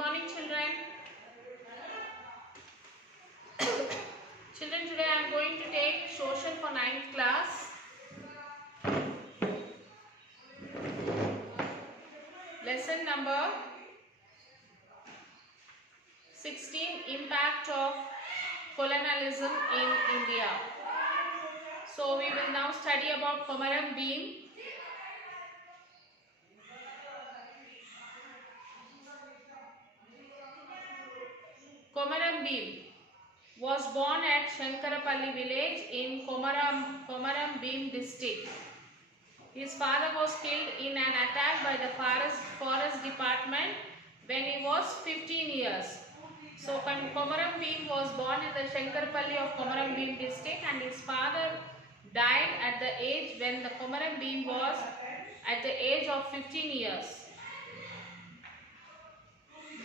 morning, children. Children, today I am going to take social for 9th class. Lesson number 16, Impact of Colonialism in India. So we will now study about Komaram Bhim. Komaram Bhim was born at Shankarapalli village in Komaram Bhim district. His father was killed in an attack by the forest department when he was 15 years. So Komaram Bhim was born in the Shankarapalli of Komaram Bhim district, and his father died at the age when the Komaram Bhim was at the age of 15 years.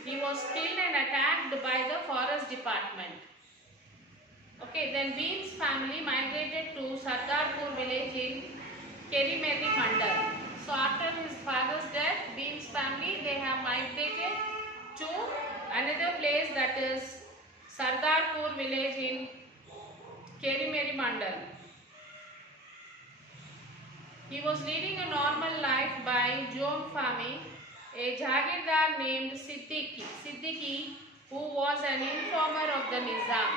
He was killed and attacked by the forest department. Okay, then Bhim's family migrated to Sardarpur village in Kerimeri Mandal. So after his father's death, Bhim's family, they have migrated to another place, that is Sardarpur village in Kerimeri Mandal. He was leading a normal life by Jom farming. A Jagirdar named Siddiqui, who was an informer of the Nizam.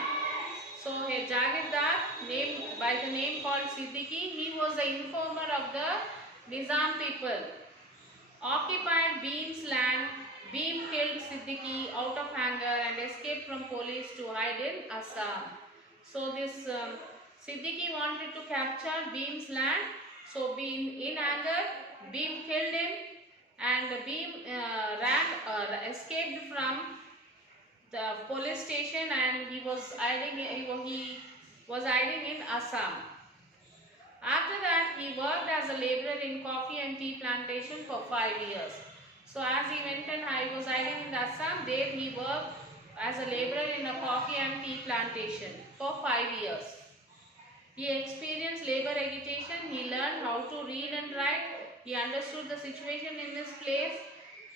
So a Jagirdar named by the name called Siddiqui, he was the informer of the Nizam people. Occupied Bhim's land. Bhim killed Siddiqui out of anger and escaped from police to hide in Assam. So this Siddiqui wanted to capture Bhim's land. So in anger, Bhim killed him, and Bhim escaped from the police station, and he was hiding in Assam. After that, he worked as a laborer in coffee and tea plantation for 5 years. So as he went and he was hiding in Assam, there he worked as a laborer in a coffee and tea plantation for 5 years. He experienced labor agitation. He learned how to read and write. He understood the situation in this place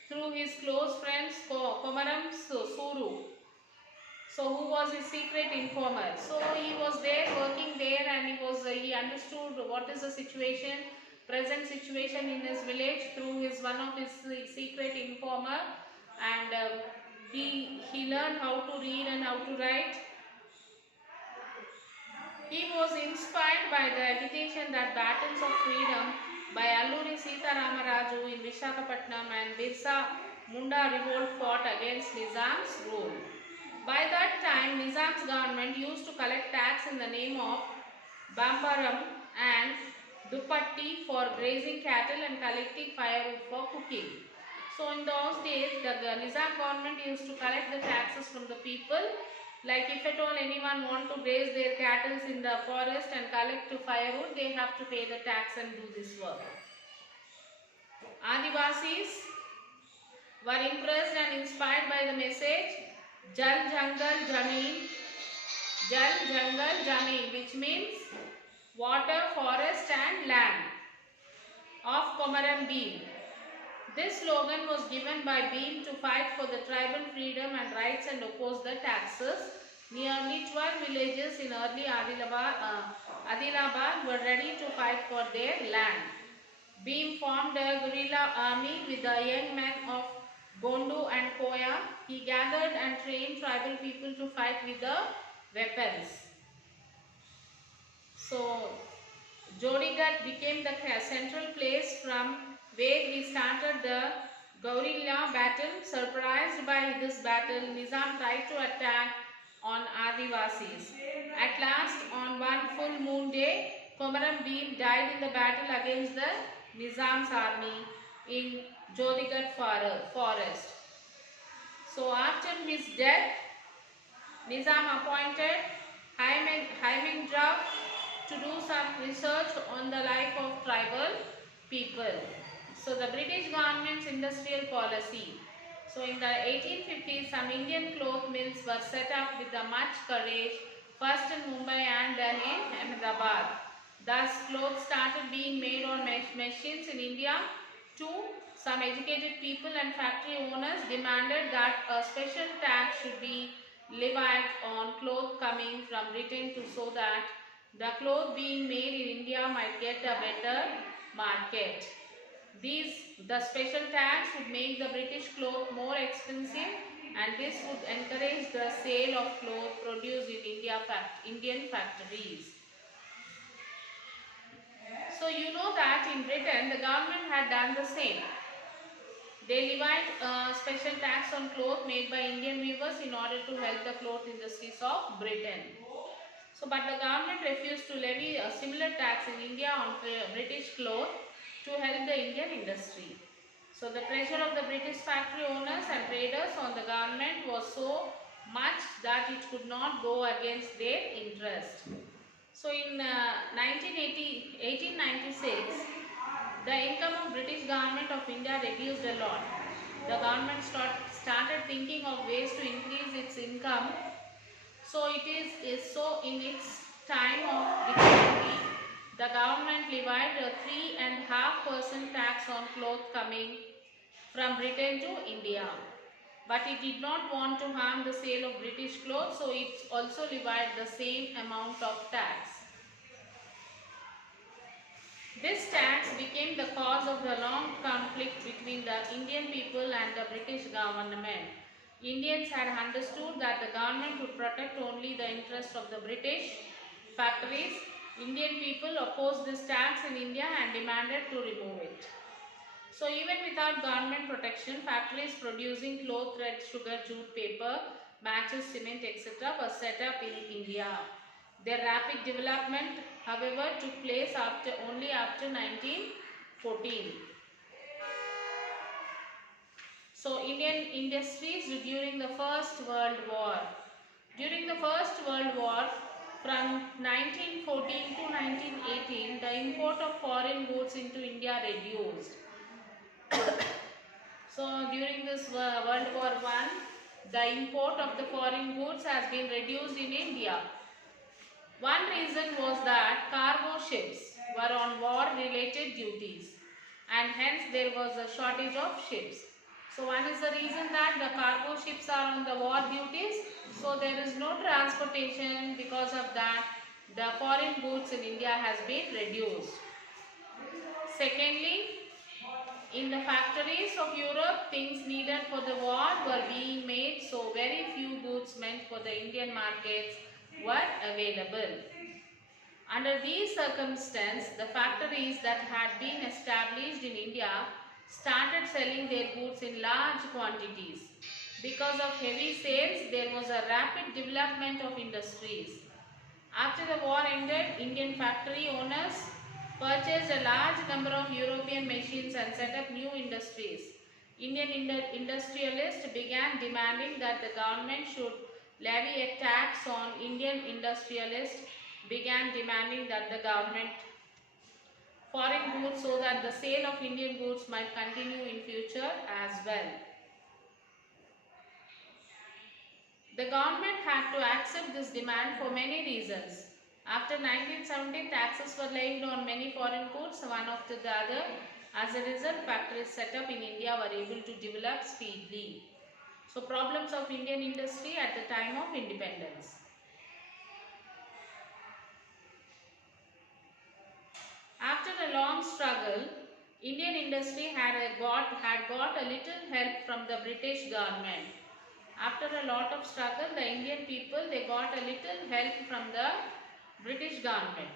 through his close friends Komaram Suru. So who was his secret informer. So he was there, working there, and he understood what is the situation, present situation in his village through one of his secret informer, and he learned how to read and how to write. He was inspired by the agitation that battles of freedom by Alluri Sitaramaraju in Visakhapatnam and Birsa Munda revolt fought against Nizam's rule. By that time, Nizam's government used to collect tax in the name of Bambaram and Dupatti for grazing cattle and collecting firewood for cooking. So in those days, the Nizam government used to collect the taxes from the people. Like if at all anyone want to graze their cattle in the forest and collect firewood, they have to pay the tax and do this work. Adivasis were impressed and inspired by the message Jal Jangal Jameen, which means water, forest and land, of Komaram Bhim. This slogan was given by Bhim to fight for the tribal freedom and rights and oppose the taxes. Nearly 12 villages in early Adilabad were ready to fight for their land. Bhim formed a guerrilla army with the young men of Gondu and Koya. He gathered and trained tribal people to fight with the weapons. So Jodigat became the central place from where he started the guerrilla battle. Surprised by this battle, Nizam tried to attack on Adivasis. At last, on one full moon day, Komaram Bhim died in the battle against the Nizam's army in Jodigat forest. So after his death, Nizam appointed Hymendra to do some research on the life of tribal people. So the British government's industrial policy. So in the 1850s, some Indian cloth mills were set up with much courage, first in Mumbai and then in Ahmedabad. Thus, clothes started being made on machines in India. 2 some educated people and factory owners demanded that a special tax should be levied on clothes coming from Britain so that the clothes being made in India might get a better market. The special tax would make the British cloth more expensive, and this would encourage the sale of clothes produced in Indian factories. So you know that in Britain the government had done the same. They levied a special tax on clothes made by Indian weavers in order to help the cloth industries of Britain. So, but the government refused to levy a similar tax in India on British cloth to help the Indian industry. So, the pressure of the British factory owners and traders on the government was so much that it could not go against their interest. So, in 1896, the income of British government of India reduced a lot. The government started thinking of ways to increase its income. So it is so in its time of difficulty, the government levied a 3.5% tax on clothes coming from Britain to India. But it did not want to harm the sale of British clothes, so it also levied the same amount of tax. This tax became the cause of the long conflict between the Indian people and the British government. Indians had understood that the government would protect only the interests of the British factories. Indian people opposed this tax in India and demanded to remove it. So even without government protection, factories producing cloth, thread, sugar, jute, paper, matches, cement, etc. were set up in India. Their rapid development, however, took place only after 1914. So, Indian industries during the First World War. During the First World War, from 1914 to 1918, the import of foreign goods into India reduced. So, during this World War I, the import of the foreign goods has been reduced in India. One reason was that cargo ships were on war-related duties, and hence there was a shortage of ships. So one is the reason that the cargo ships are on the war duties, so there is no transportation. Because of that, the foreign goods in India has been reduced. Secondly, in the factories of Europe, things needed for the war were being made, so very few goods meant for the Indian markets were available. Under these circumstances, the factories that had been established in India started selling their goods in large quantities. Because of heavy sales, there was a rapid development of industries. After the war ended, Indian factory owners purchased a large number of European machines and set up new industries. Indian industrialists began demanding that the government should levy a tax on Indian industrialists began demanding that the government foreign goods so that the sale of Indian goods might continue in future as well. The government had to accept this demand for many reasons. After 1970, taxes were laid on many foreign goods, one after the other. As a result, factories set up in India were able to develop speedily. So, problems of Indian industry at the time of independence. After a long struggle, Indian industry had got a little help from the British government. After a lot of struggle, the Indian people, they got a little help from the British government.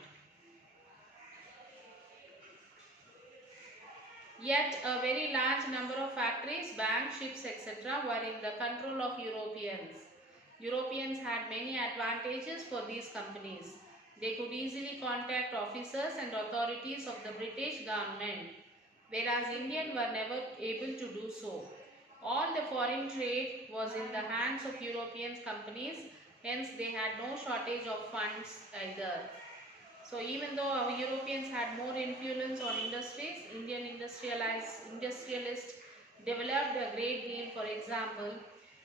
Yet a very large number of factories, banks, ships, etc. were in the control of Europeans. Europeans had many advantages for these companies. They could easily contact officers and authorities of the British government, whereas Indians were never able to do so. All the foreign trade was in the hands of European companies, hence they had no shortage of funds either. So even though our Europeans had more influence on industries, Indian industrialists developed a great deal. For example,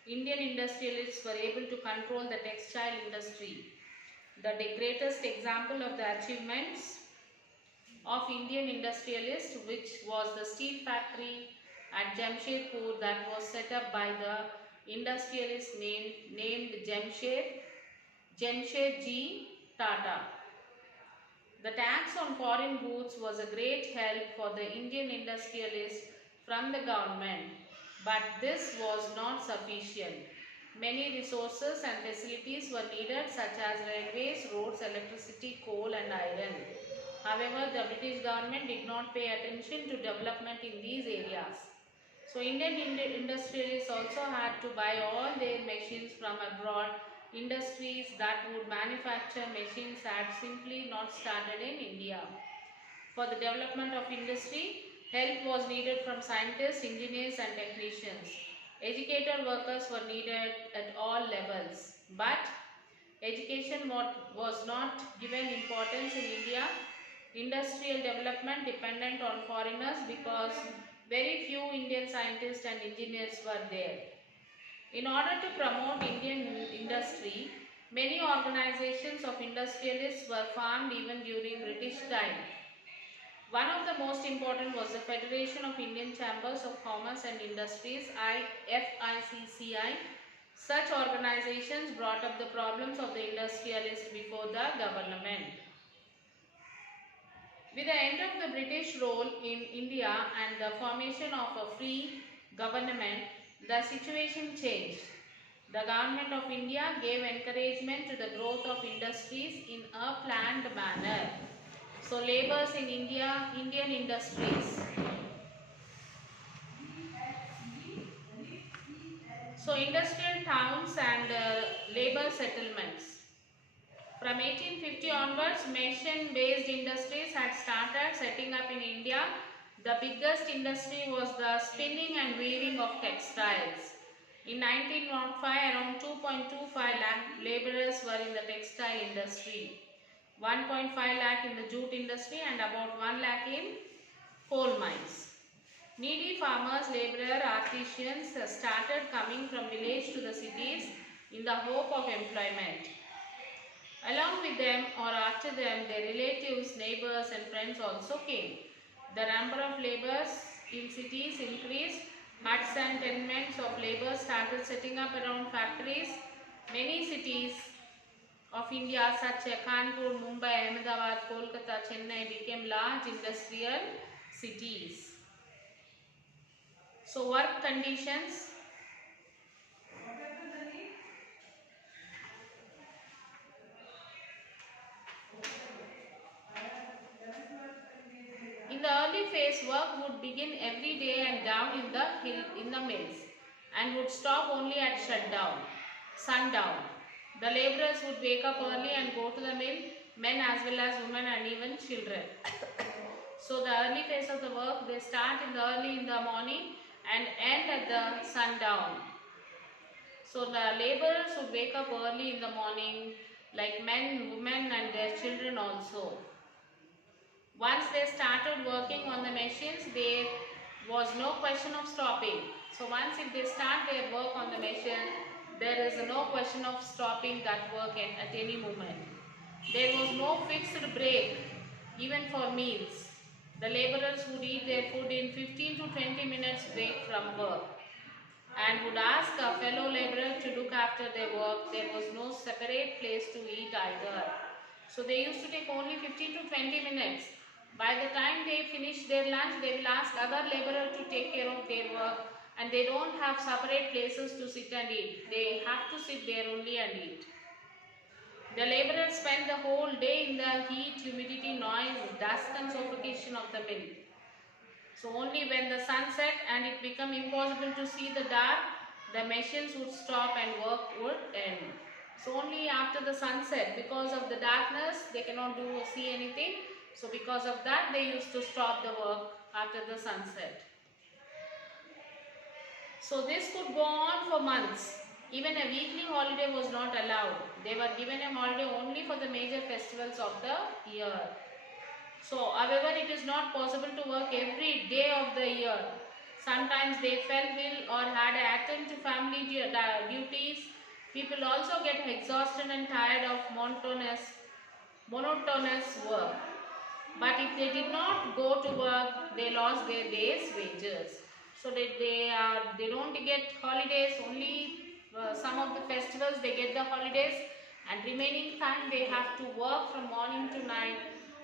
Indian industrialists were able to control the textile industry. The greatest example of the achievements of Indian industrialists, which was the steel factory at Jamshedpur that was set up by the industrialist named Jamshedji Tata. The tax on foreign goods was a great help for the Indian industrialists from the government, but this was not sufficient. Many resources and facilities were needed such as railways, roads, electricity, coal and iron. However, the British government did not pay attention to development in these areas. So Indian industrialists also had to buy all their machines from abroad. Industries that would manufacture machines had simply not started in India. For the development of industry, help was needed from scientists, engineers and technicians. Educated workers were needed at all levels. But education was not given importance in India. Industrial development dependent on foreigners because very few Indian scientists and engineers were there. In order to promote Indian industry, many organizations of industrialists were formed even during British time. One of the most important was the Federation of Indian Chambers of Commerce and Industries, FICCI. Such organizations brought up the problems of the industrialists before the government. With the end of the British rule in India and the formation of a free government, the situation changed. The government of India gave encouragement to the growth of industries in a planned manner. So, labours in Indian industries. So, industrial towns and labour settlements. From 1850 onwards, machine-based industries had started setting up in India. The biggest industry was the spinning and weaving of textiles. In 1905, around 2.25 lakh labourers were in the textile industry, 1.5 lakh in the jute industry and about 1 lakh in coal mines. Needy farmers, labourers, artisans started coming from village to the cities in the hope of employment. Along with them or after them, their relatives, neighbours and friends also came. The number of labourers in cities increased. Huts and tenements of labour started setting up around factories. Many cities of India such as Kanpur, Mumbai, Ahmedabad, Kolkata, Chennai became large industrial cities. So work conditions. In the early phase, work would begin every day and down in the mills and would stop only at sundown. The labourers would wake up early and go to the mill, men as well as women and even children. So the early phase of the work, they start early in the morning and end at the sundown. So the labourers would wake up early in the morning, like men, women and their children also. Once they started working on the machines, there was no question of stopping. So once if they start their work on the machine, there is no question of stopping that work at any moment. There was no fixed break even for meals. The labourers would eat their food in 15 to 20 minutes break from work and would ask a fellow labourer to look after their work. There was no separate place to eat either. So they used to take only 15 to 20 minutes. By the time they finish their lunch, they will ask other labourers to take care of their work and they don't have separate places to sit and eat. They have to sit there only and eat. The labourers spend the whole day in the heat, humidity, noise, dust and suffocation of the mill. So only when the sun set and it become impossible to see the dark, the machines would stop and work would end. So only after the sunset, because of the darkness, they cannot see anything. So because of that, they used to stop the work after the sunset. So this could go on for months. Even a weekly holiday was not allowed. They were given a holiday only for the major festivals of the year. So however, it is not possible to work every day of the year. Sometimes they fell ill or had to attend to family duties. People also get exhausted and tired of monotonous work. But if they did not go to work, they lost their day's wages. so that they don't get holidays. Only some of the festivals they get the holidays, and remaining time they have to work from morning to night,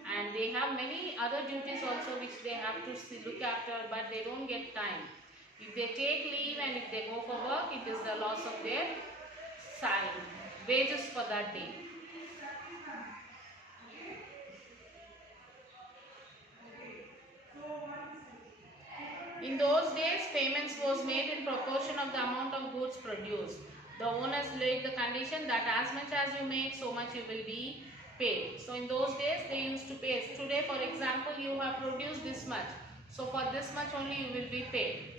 and they have many other duties also which they have to look after, but they don't get time. If they take leave and if they go for work, it is the loss of their salary, wages for that day. In those days, payments was made in proportion of the amount of goods produced. The owners laid the condition that as much as you make, so much you will be paid. So in those days, they used to pay. Today, for example, you have produced this much. So for this much only you will be paid.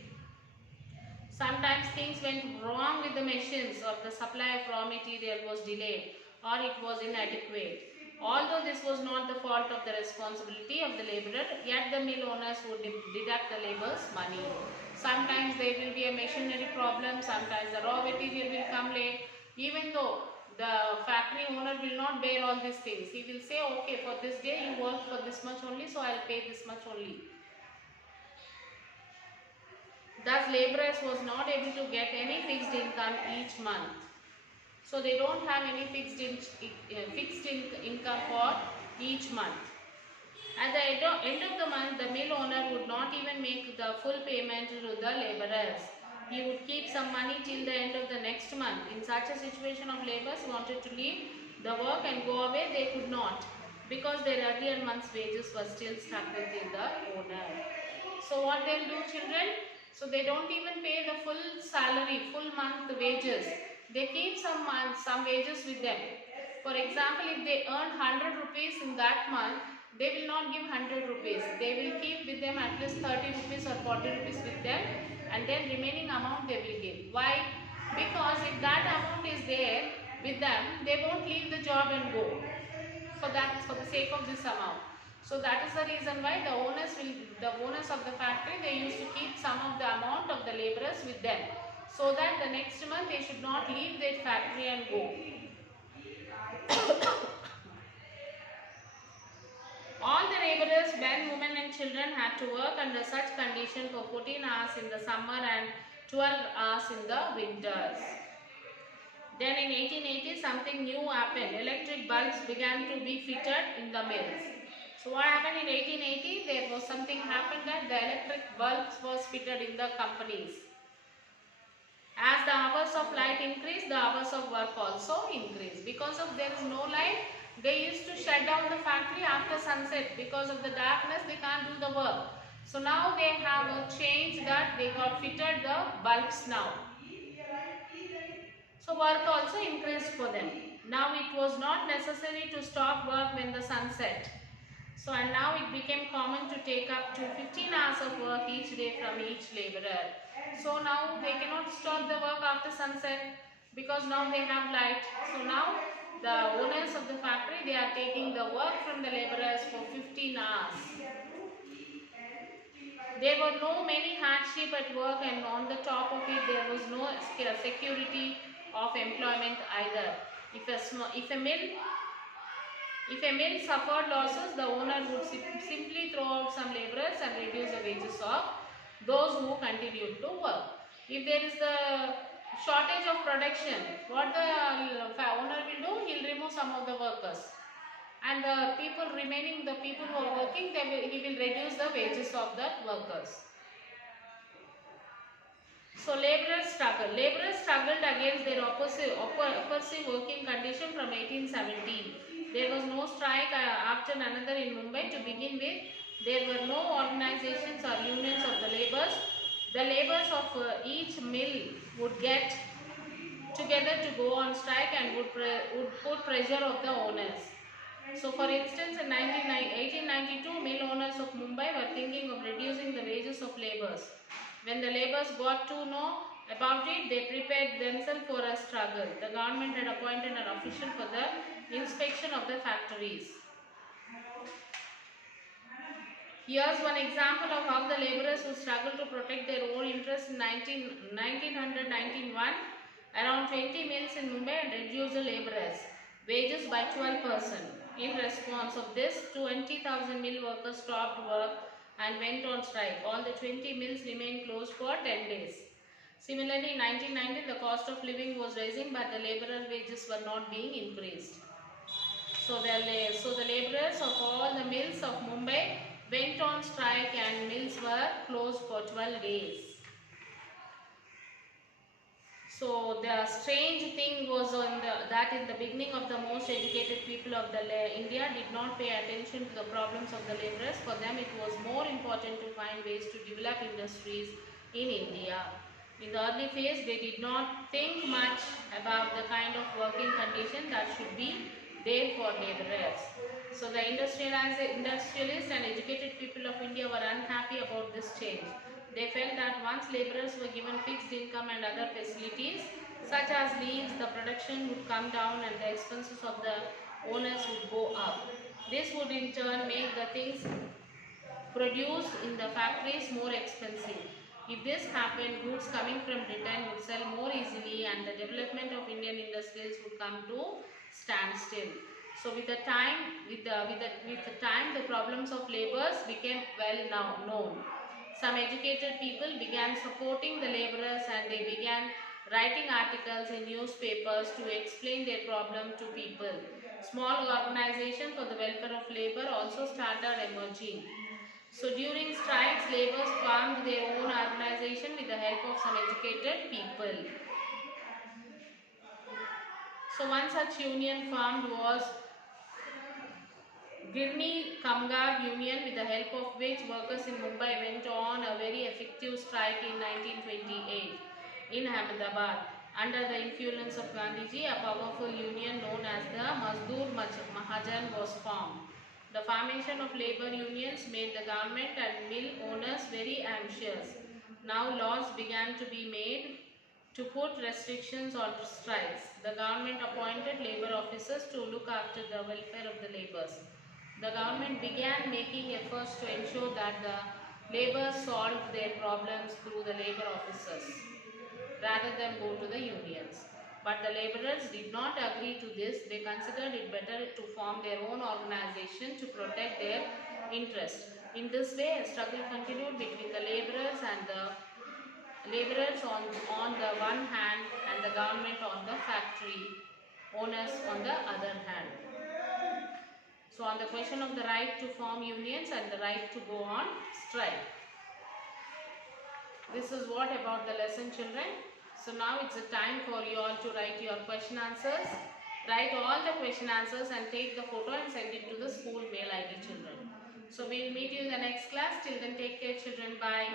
Sometimes things went wrong with the machines, or the supply of raw material was delayed, or it was inadequate. Although this was not the fault of the responsibility of the laborer, yet the mill owners would deduct the labor's money. Sometimes there will be a machinery problem, sometimes the raw material will come late. Even though the factory owner will not bear all these things, he will say, okay, for this day you worked for this much only, so I will pay this much only. Thus, laborers was not able to get any fixed income each month. So they don't have any fixed income for each month. At the end of the month, the mill owner would not even make the full payment to the laborers. He would keep some money till the end of the next month. In such a situation of laborers wanted to leave the work and go away, they could not, because their earlier month's wages were still stuck with the owner. So what they'll do, children? So they don't even pay the full salary, full month wages. They keep some wages with them. For example, if they earn 100 rupees in that month, they will not give 100 rupees. They will keep with them at least 30 rupees or 40 rupees with them, and then remaining amount they will give. Why? Because if that amount is there with them, they won't leave the job and go for the sake of this amount. So that is the reason why the owners of the factory, they used to keep some of the amount of the laborers with them, so that the next month they should not leave their factory and go. All the laborers, men, women and children had to work under such condition for 14 hours in the summer and 12 hours in the winters. Then in 1880 something new happened. Electric bulbs began to be fitted in the mills. So what happened in 1880? There was something happened that the electric bulbs was fitted in the companies. As the hours of light increased, the hours of work also increased. Because of there is no light, they used to shut down the factory after sunset. Because of the darkness, they can't do the work. So now they have a change that they got fitted the bulbs now. So work also increased for them. Now it was not necessary to stop work when the sun set. So and now it became common to take up to 15 hours of work each day from each laborer. So now they cannot stop the work after sunset because now they have light. So now the owners of the factory, they are taking the work from the laborers for 15 hours. There were no many hardship at work, and on the top of it there was no security of employment either. If a mill suffered losses, the owner would simply throw out some laborers and reduce the wages of those who continued to work. If there is the shortage of production, what the owner will do? He will remove some of the workers, and the remaining people who are working, he will reduce the wages of the workers. So laborers struggled against their oppressive working condition from 1870. There was no strike after another in Mumbai to begin with. There were no organizations or unions of the laborers. The laborers of each mill would get together to go on strike and would put pressure of the owners. So for instance, in 1892, mill owners of Mumbai were thinking of reducing the wages of laborers. When the laborers got to know about it, they prepared themselves for a struggle. The government had appointed an official for the inspection of the factories. Here's one example of how the laborers who struggled to protect their own interests in 1900-1901. Around 20 mills in Mumbai had reduced the laborers' wages by 12%. In response of this, 20,000 mill workers stopped work and went on strike. All the 20 mills remained closed for 10 days. Similarly, in 1919, the cost of living was rising, but the laborer wages were not being increased. So the laborers of all the mills of Mumbai went on strike and mills were closed for 12 days. So the strange thing was that in the beginning of the most educated people of India did not pay attention to the problems of the laborers. For them it was more important to find ways to develop industries in India. In the early phase they did not think much about the kind of working condition that should be there for laborers. So the industrialists and educated people of India were unhappy about this change. They felt that once laborers were given fixed income and other facilities, such as leaves, the production would come down and the expenses of the owners would go up. This would in turn make the things produced in the factories more expensive. If this happened, goods coming from Britain would sell more easily and the development of Indian industries would come to standstill. So with the time, the problems of laborers became well known. Some educated people began supporting the laborers and they began writing articles in newspapers to explain their problem to people. Small organizations for the welfare of labor also started emerging. So during strikes, laborers formed their own organization with the help of some educated people. So one such union formed was Girni Kamgar Union, with the help of which workers in Mumbai went on a very effective strike in 1928 in Ahmedabad. Under the influence of Gandhiji, a powerful union known as the Mazdoor Mahajan was formed. The formation of labor unions made the government and mill owners very anxious. Now laws began to be made to put restrictions on strikes. The government appointed labor officers to look after the welfare of the laborers. The government began making efforts to ensure that the laborers solved their problems through the labor officers rather than go to the unions. But the laborers did not agree to this. They considered it better to form their own organization to protect their interests. In this way, a struggle continued between the laborers on the one hand and the government on the factory owners on the other hand. So on the question of the right to form unions and the right to go on strike. This is what about the lesson, children. So now it's a time for you all to write your question answers. Write all the question answers and take the photo and send it to the school mail ID, children. So we'll meet you in the next class. Till then, take care, children. Bye.